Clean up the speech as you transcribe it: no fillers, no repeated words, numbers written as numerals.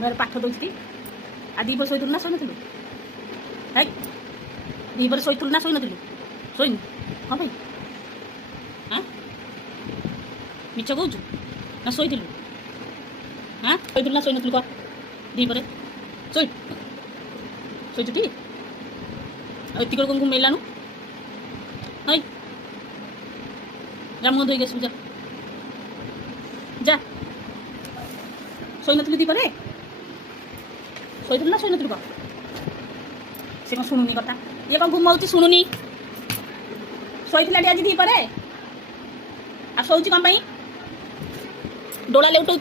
मेरे पाठ दौची आ दीपर शोलु ना शोन है दीपर शोलु ना शोन शोन हाँ भाई हाँ मिछ कौच ना शोलु हाँ शोलु ना शोन कह दीपर शोचुटी एतिक कौन घुमेलानु है जा मुह धोई आसू जा जा शोन दीपर शोलु ना शोन कह से कौन शुणुनी कथा ये कौन घुमाऊँ शुणुनी शोला आज दीपर आ शोची कौन डोला लेउटाऊँ